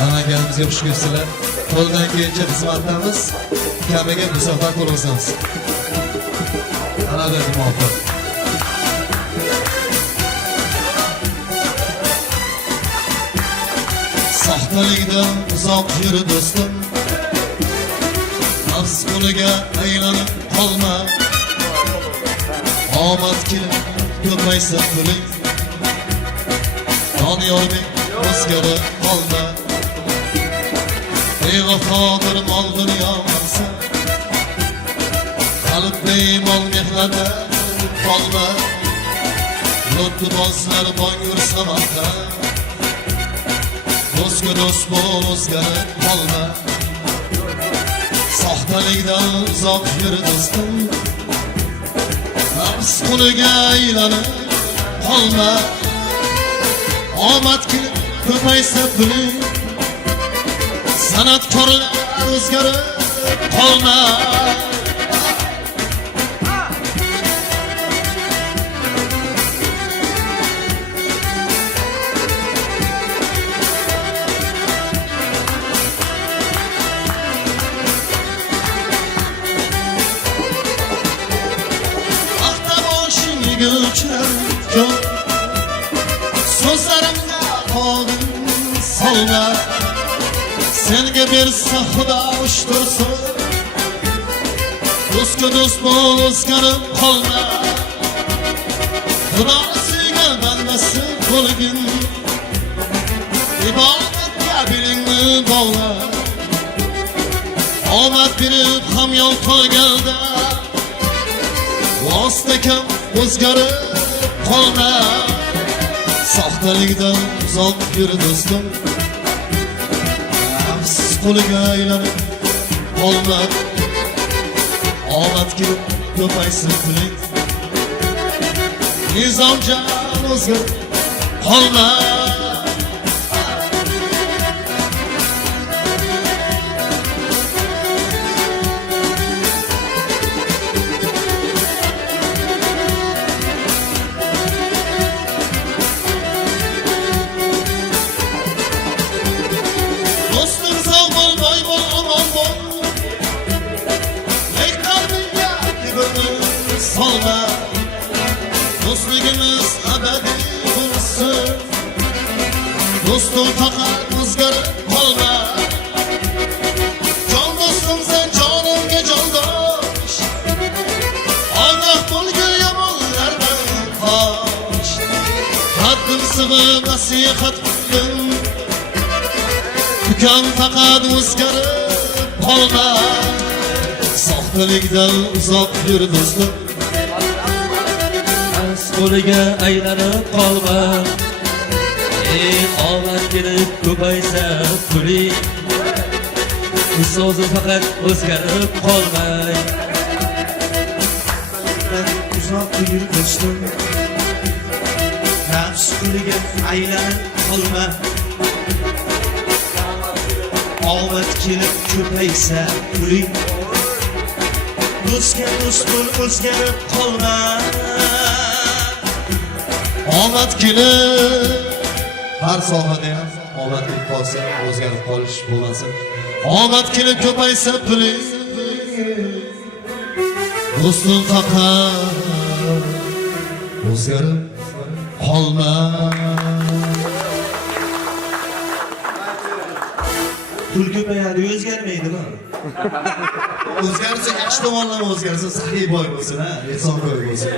Mamlakatimizga xush kelibsizlar. Qo'ldan kelgancha xizmatlarimiz kamiga musaffo bo'lsangiz. Albatta muvaffaq. Soxtalikdan uzoq yur do'stim. Nafs qo'liga aylanib qolma. Omad kelib ko'paysa puling. Doniyorbek o'zgarib qolma. Bevafodir mol dunyo maqsad. Qalb beymol mehnatda qolma. Lutfbozlar boy yursa vaqtda. Do'stga do'st bo'l, o'zgarib qolma. Soxtalikdan uzoq yur do'stim. Nafs qo'liga aylanib qolma. Omad kelib ko'paysa puling. San'atkorlar o'zgarib qolma. Vaqtda boshing egilchar yo'q. So'zlarimga qoldim solma. Senga bersa Xudo ushtursin. Do'stga do'st bo'l, o'zgarib qolma. Xudo suygan bandasi bo'lgin. Ibodatga belingni bog'la. Omad berib ham yo'l qo'yganda vosita kam o'zgarib qolma. Soxtalikdan uzoq yur do'stim. Nafs qo'liga aylanib qolma. Omad kelib ko'paysin puling. Nizomjon o'zgarib qolma. Solma. Do'stligimiz abadiy bo'lsin. Do'stim faqat o'zgarib qolma. Jon do'stim sen jonimga jondosh. Ogoh bo'lgin yomonlardan qoch. Haddim sig'ib nasihat qildim. Ukam faqat o'zgarib qolma. Soxtalikdan uzoq yur do'stim. Qo'liga aylanib qolma. Omad kelib ko'paysa puling. So'zi faqat o'zgarib qolmay. Uzoq yur do'stim. Nafs qo'liga aylanib qolma. Omad kelib ko'paysa puling. Do'stga do'st bo'l, o'zgarib qolma. Omad kelib har sohada ham omad kelib qolsa, o'zgarib qolish bo'lmasin. Omad kelib ko'paysa puling. Do'stim faqat o'zgarib qolma. Pul ko'payadi, o'zgarmaydimi? O'zgarsa yaxshi tomonlama o'zgarsa, saxiy boy bo'lsin, ha, ehson boy bo'lsin.